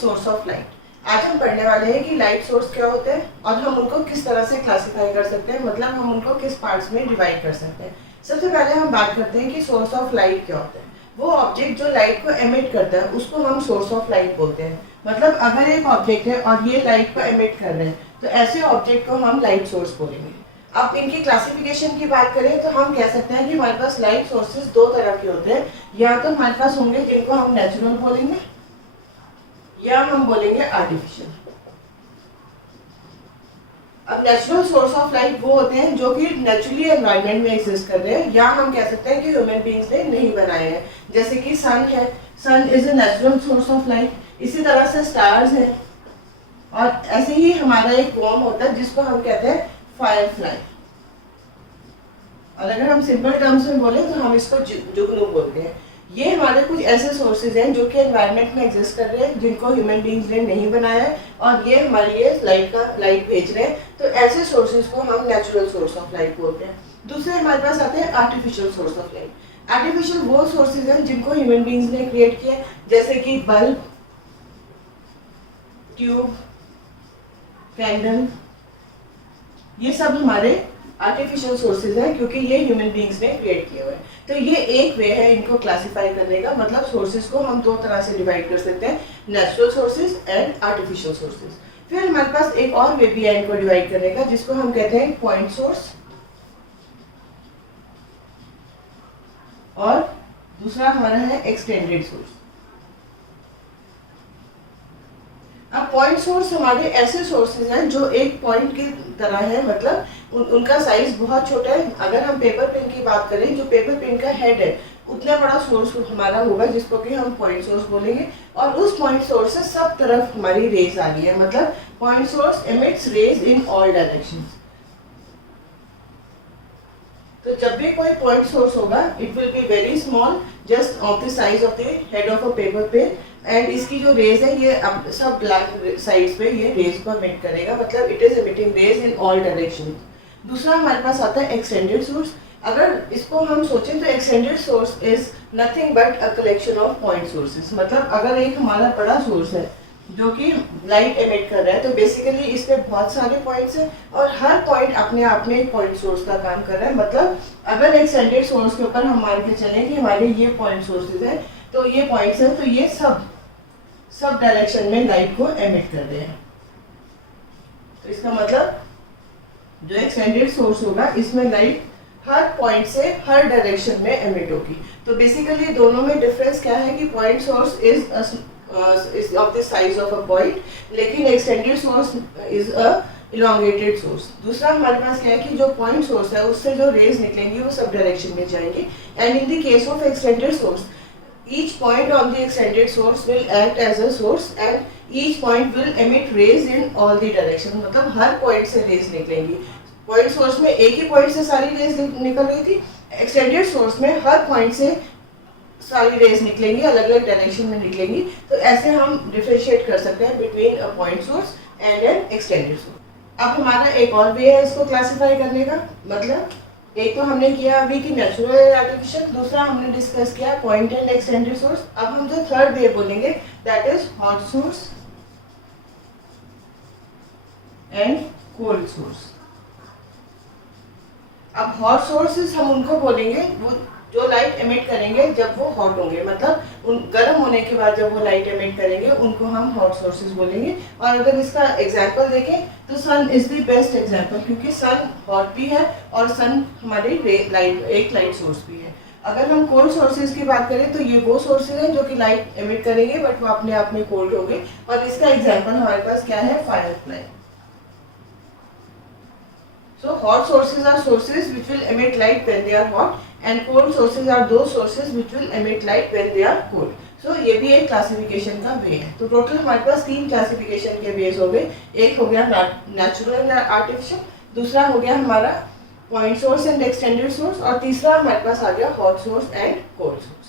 Source of light. आज हम पढ़ने वाले हैं कि लाइट सोर्स क्या होते हैं और हम उनको किस तरह से क्लासिफाई कर सकते हैं, मतलब हम उनको किस पार्ट्स में डिवाइड कर सकते हैं। सबसे पहले हम बात करते हैं कि सोर्स ऑफ लाइट क्या होता है। वो ऑब्जेक्ट जो लाइट को एमिट करता है उसको हम सोर्स ऑफ लाइट बोलते हैं। मतलब अगर एक ऑब्जेक्ट है और ये लाइट को एमिट कर रहे हैं तो ऐसे ऑब्जेक्ट को हम लाइट सोर्स बोलेंगे। अब इनकी क्लासिफिकेशन की बात करें तो हम कह सकते हैं कि हमारे पास लाइट सोर्सेज दो तरह के होते हैं। या तो हमारे पास होंगे जिनको हम नेचुरल बोलेंगे या हम बोलेंगे आर्टिफिशियल। अब नेचुरल सोर्स ऑफ लाइट वो होते हैं जो कि नेचुरली एनवायरनमेंट में एग्जिस्ट कर रहे हैं, या हम कह सकते हैं कि ह्यूमन बीइंग्स ने नहीं बनाए हैं। जैसे कि सन है, sun is a natural source of light. इसी तरह से स्टार्स है, और ऐसे ही हमारा एक वॉर्म होता है जिसको हम कहते हैं फायरफ्लाई। और अगर हम सिंपल टर्म्स में बोले तो हम इसको जुगनू बोलते हैं। ये हमारे कुछ ऐसे सोर्सेज हैं जो कि एनवायरनमेंट में एग्जिस्ट कर रहे हैं, जिनको ह्यूमन बीइंग्स ने नहीं बनाया है, और ये हमारे लिए लाइट भेज रहे हैं। तो ऐसे सोर्सेज को हम नेचुरल सोर्स ऑफ लाइट बोलते हैं। दूसरे हमारे पास आते हैं artificial source of light. Artificial वो सोर्सेज हैं जिनको ह्यूमन बीइंग्स ने क्रिएट किया, जैसे कि बल्ब, ट्यूब, कैंडल, ये सब हमारे आर्टिफिशियल सोर्सेज हैं क्योंकि ये ह्यूमन बीइंग्स ने क्रिएट किए हुए हैं। तो ये एक वे है इनको क्लासिफाई करने का। मतलब सोर्सेज को हम दो तरह से डिवाइड कर सकते हैं, natural sources and artificial sources. फिर हमारे पास एक और वे भी है इनको डिवाइड करने का, जिसको हम कहते हैं पॉइंट सोर्स, और दूसरा हमारा है एक्सटेंडेड सोर्स। अब पॉइंट सोर्स हमारे ऐसे सोर्सेज हैं जो एक पॉइंट की तरह है, मतलब उनका साइज बहुत छोटा है। अगर हम पेपर पेन की बात करें, जो पेपर पेन का हेड है उतना बड़ा सोर्स हमारा होगा जिसको कि हम पॉइंट सोर्स बोलेंगे, और उस पॉइंट सोर्स से सब तरफ हमारी रेज आ रही है। मतलब point source emits rays in all directions. तो जब भी कोई पॉइंट सोर्स होगा it will be very small, just of the size of the head of a paper pen, and इसकी जो रेज है ये अब सब ब्लैक साइड्स पे ये रेज को एमिट करेगा। मतलब it is emitting rays in all direction. दूसरा हमारे पास आता है एक्सटेंडेड सोर्स। अगर इसको हम सोचें तो extended source is nothing but a collection of point sources. मतलब अगर एक हमारा बड़ा सोर्स है जो कि लाइट एमिट कर रहा है, तो बेसिकली इस पे बहुत सारे पॉइंट्स हैं और हर पॉइंट अपने आप में एक पॉइंट सोर्स का काम कर रहा है। मतलब अगर एक्सटेंडेड सोर्स के ऊपर हम मान के चलें कि हमारे ये पॉइंट सोर्सेज हैं, तो ये पॉइंट्स हैं, तो ये सब डायरेक्शन में लाइट को एमिट कर रहे हैं। तो इसका मतलब जो एक्सटेंडेड सोर्स होगा इसमें लाइट हर पॉइंट से हर डायरेक्शन में एमिट होगी। तो बेसिकली दोनों में डिफरेंस क्या है कि point source is of the size of a point, लेकिन extended source is a elongated source. दूसरा हमारे पास क्या है कि जो पॉइंट सोर्स है उससे जो रेज निकलेंगी वो सब डायरेक्शन में जाएंगी, and in the case of extended source each point on the extended source will act as a source and each point will emit rays in all the direction। मतलब हर point से raise निकलेंगी। Point source में एक ही point से सारी raise निकल रही थी, एक्सटेंडेड सोर्स में हर पॉइंट से सारी रेज निकलेंगी, अलग अलग डायरेक्शन में निकलेंगी। तो ऐसे हम डिफरेंशिएट कर सकते हैं between a point source and N extended source. अब हमारा एक और वे है इसको क्लासिफाई करने का। मतलब एक तो हमने किया अभी कि नेचुरल एंड आर्टिफिशियल, दूसरा हमने डिस्कस किया पॉइंट एंड एक्सटेंडेड सोर्स। अब हम जो थर्ड वे बोलेंगे that is hot source and cold source. अब हॉट सोर्सेस हम उनको बोलेंगे वो जो लाइट एमिट करेंगे जब वो हॉट होंगे, मतलब उन गर्म होने के बाद जब वो लाइट एमिट करेंगे उनको हम हॉट सोर्सेज बोलेंगे। और अगर इसका एग्जांपल देखें तो सन इज द बेस्ट एग्जांपल, क्योंकि सन हॉट भी है और सन हमारी एक लाइट सोर्स भी है। अगर हम कोल्ड सोर्सेज की बात करें तो ये वो सोर्सेज हैं जो कि लाइट एमिट करेंगे बट वो अपने आप में कोल्ड होंगे, और इसका एग्जाम्पल हमारे पास क्या है, Firefly. So hot sources are sources which will emit light when they are hot, and cold sources are those sources which will emit light when they are cold. So ये भी एक classification का वे है। तो total हमारे पास 3 classification के veg हो गए। एक हो गया नेचुरल एंड आर्टिफिशियल, दूसरा हो गया हमारा point source and extended source, और तीसरा हमारे पास आ गया hot source and cold source.